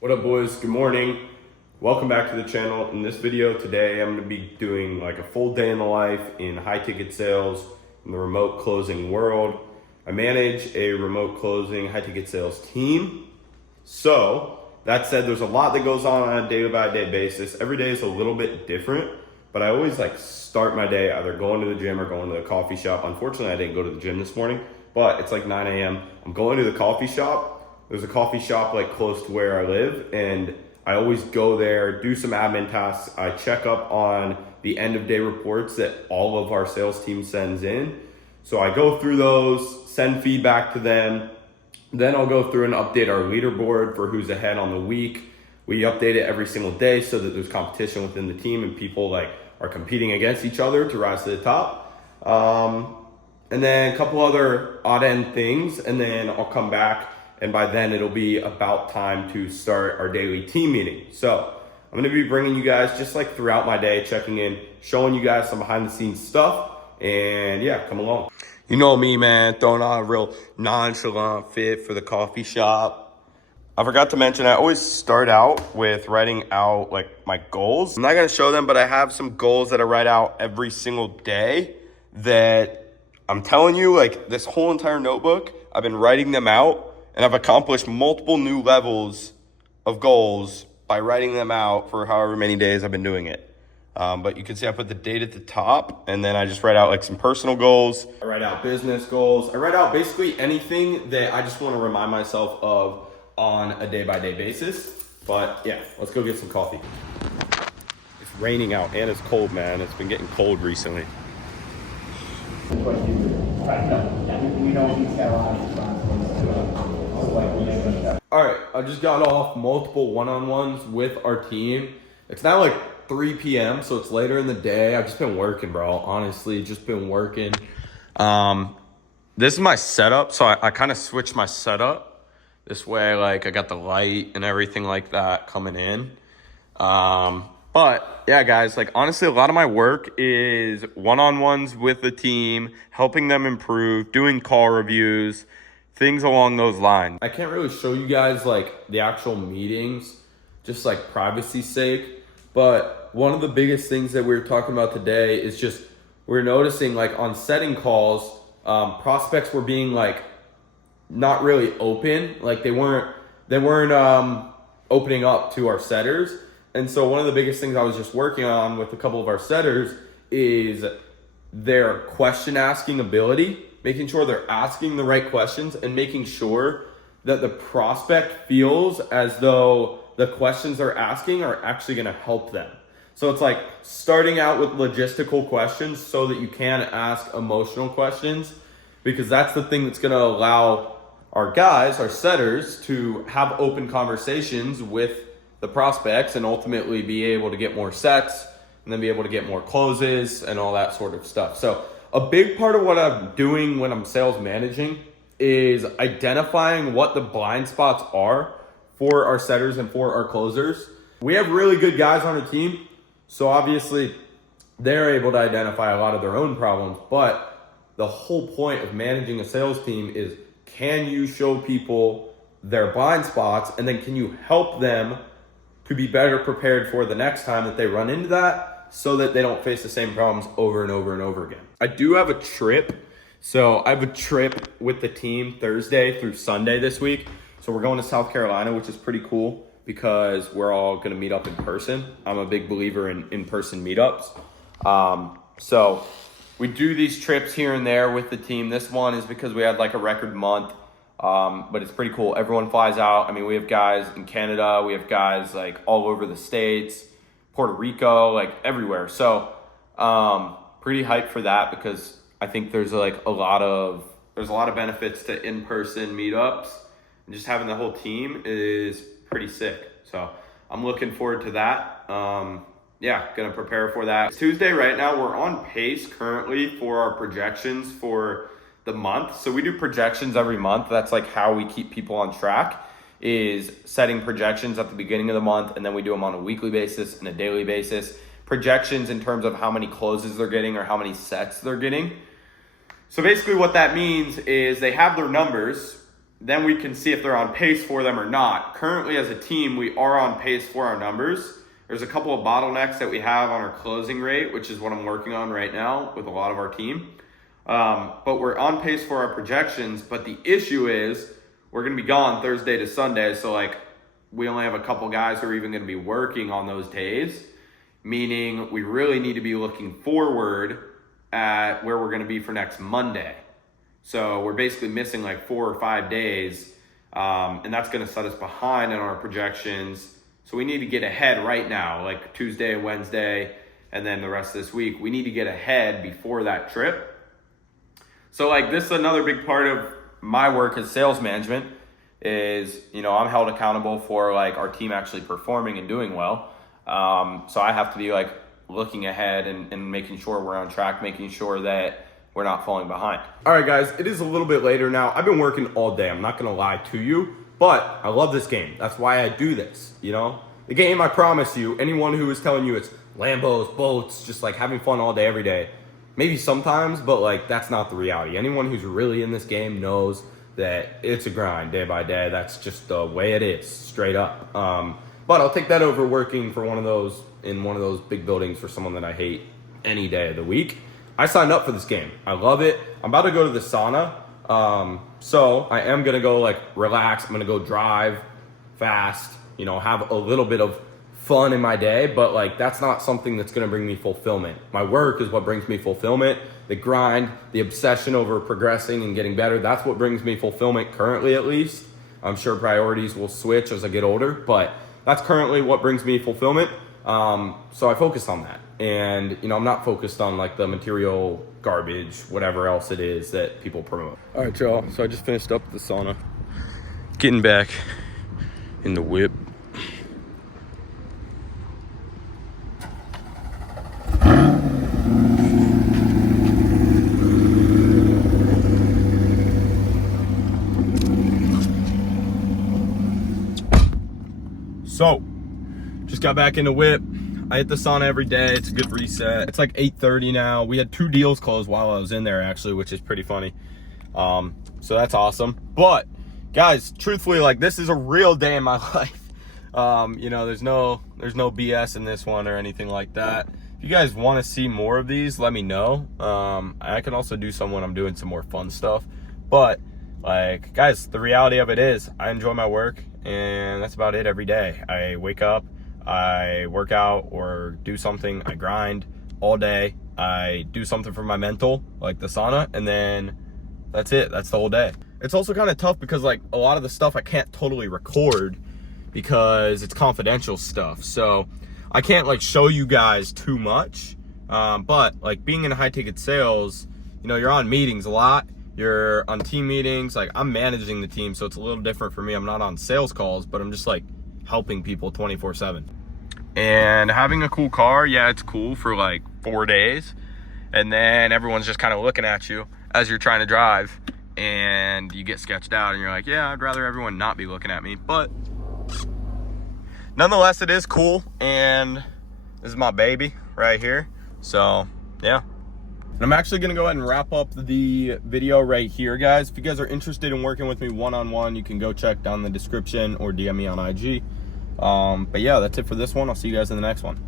What up, boys? Good morning. Welcome back to the channel. In this video today, I'm going to be doing like a full day in the life in high ticket sales in the remote closing world. I manage a remote closing high ticket sales team. So that said, there's a lot that goes on a day by day basis. Every day is a little bit different, but I always like start my day either going to the gym or going to the coffee shop. Unfortunately, I didn't go to the gym this morning, but it's like 9 a.m. I'm going to the coffee shop. There's a coffee shop like close to where I live, and I always go there, do some admin tasks. I check up on the end of day reports that all of our sales team sends in. So I go through those, send feedback to them. Then I'll go through and update our leaderboard for who's ahead on the week. We update it every single day so that there's competition within the team and people like are competing against each other to rise to the top. And then a couple other odd end things, and then I'll come back. And by then it'll be about time to start our daily team meeting. So I'm gonna be bringing you guys just like throughout my day, checking in, showing you guys some behind the scenes stuff. And yeah, come along. You know me, man, throwing on a real nonchalant fit for the coffee shop. I forgot to mention, I always start out with writing out like my goals. I'm not gonna show them, but I have some goals that I write out every single day that I'm telling you, like this whole entire notebook, I've been writing them out. And I've accomplished multiple new levels of goals by writing them out for however many days I've been doing it. But you can see I put the date at the top, and then I just write out like some personal goals. I write out business goals. I write out basically anything that I just want to remind myself of on a day-by-day basis. But yeah, let's go get some coffee. It's raining out and it's cold, man. It's been getting cold recently. All right, I just got off multiple one-on-ones with our team. It's now like 3 p.m., so it's later in the day. I've just been working, bro. Honestly, just been working. This is my setup, so I kind of switched my setup. This way, like, I got the light and everything like that coming in. But yeah, guys, like honestly, a lot of my work is one-on-ones with the team, helping them improve, doing call reviews, things along those lines. I can't really show you guys like the actual meetings, just like privacy's sake. But one of the biggest things that we were talking about today is just we're noticing like on setting calls, prospects were being like not really open, like they weren't opening up to our setters. And so one of the biggest things I was just working on with a couple of our setters is their question asking ability, making sure they're asking the right questions and making sure that the prospect feels as though the questions they're asking are actually going to help them. So it's like starting out with logistical questions so that you can ask emotional questions, because that's the thing that's going to allow our guys, our setters, to have open conversations with the prospects and ultimately be able to get more sets and then be able to get more closes and all that sort of stuff. So a big part of what I'm doing when I'm sales managing is identifying what the blind spots are for our setters and for our closers. We have really good guys on the team, so obviously they're able to identify a lot of their own problems, but the whole point of managing a sales team is, can you show people their blind spots, and then can you help them to be better prepared for the next time that they run into that, so that they don't face the same problems over and over and over again. I do have a trip. So I have a trip with the team Thursday through Sunday this week. So we're going to South Carolina, which is pretty cool because we're all going to meet up in person. I'm a big believer in in-person meetups. So we do these trips here and there with the team. This one is because we had like a record month. But it's pretty cool. Everyone flies out. I mean, we have guys in Canada. We have guys like all over the States, Puerto Rico, like everywhere. So, pretty hyped for that because I think there's a lot of benefits to in-person meetups, and just having the whole team is pretty sick. So I'm looking forward to that. Yeah, gonna prepare for that. It's Tuesday right now. We're on pace currently for our projections for the month. So we do projections every month. That's like how we keep people on track, is setting projections at the beginning of the month, and then we do them on a weekly basis and a daily basis. Projections in terms of how many closes they're getting or how many sets they're getting. So basically what that means is they have their numbers then we can see if they're on pace for them or not. Currently, as a team, we are on pace for our numbers. There's a couple of bottlenecks that we have on our closing rate, which is what I'm working on right now with a lot of our team. But we're on pace for our projections. But the issue is we're going to be gone Thursday to Sunday. So like we only have a couple guys who are even going to be working on those days, meaning we really need to be looking forward at where we're going to be for next Monday. So we're basically missing like 4 or 5 days, and that's going to set us behind in our projections. So we need to get ahead right now, like Tuesday and Wednesday, and then the rest of this week. We need to get ahead before that trip. So like this is another big part of my work as sales management is, you know, I'm held accountable for like our team actually performing and doing well. So I have to be like looking ahead and making sure we're on track, making sure that we're not falling behind. All right, guys, it is a little bit later now. I've been working all day. I'm not going to lie to you, but I love this game. That's why I do this, you know? The game, I promise you, anyone who is telling you it's Lambos, boats, just like having fun all day, every day, maybe sometimes, but like that's not the reality. Anyone who's really in this game knows that it's a grind day by day. That's just the way it is, straight up. But I'll take that over working for one of those big buildings for someone that I hate any day of the week. I signed up for this game. I love it. I'm about to go to the sauna. So I am going to go like relax. I'm going to go drive fast, you know, have a little bit of fun in my day, but like that's not something that's going to bring me fulfillment. My work is what brings me fulfillment. The grind, the obsession over progressing and getting better, that's what brings me fulfillment currently, at least. I'm sure priorities will switch as I get older, but that's currently what brings me fulfillment. So I focused on that. And, you know, I'm not focused on like the material garbage, whatever else it is that people promote. All right, y'all. So I just finished up the sauna. Getting back in the whip. So, just got back in the whip. I hit the sauna every day. It's a good reset. It's like 8:30 now. We had 2 deals closed while I was in there, actually, which is pretty funny. So that's awesome. But guys, truthfully, like this is a real day in my life. You know, there's no BS in this one or anything like that. If you guys want to see more of these, let me know. I can also do some when I'm doing some more fun stuff. But like, guys, the reality of it is I enjoy my work, and that's about it every day. I wake up, I work out or do something, I grind all day, I do something for my mental, like the sauna, and then that's it. That's the whole day. It's also kind of tough because like a lot of the stuff I can't totally record because it's confidential stuff. So I can't like show you guys too much. But like being in high ticket sales, you know, you're on meetings a lot. You're on team meetings. Like I'm managing the team, so it's a little different for me. I'm not on sales calls, but I'm just like helping people 24/7. And having a cool car, yeah, it's cool for like 4 days. And then everyone's just kind of looking at you as you're trying to drive, and you get sketched out and you're like, yeah, I'd rather everyone not be looking at me. But nonetheless, it is cool. And this is my baby right here. So yeah. And I'm actually going to go ahead and wrap up the video right here, guys. If you guys are interested in working with me one-on-one, you can go check down the description or DM me on IG. But yeah, that's it for this one. I'll see you guys in the next one.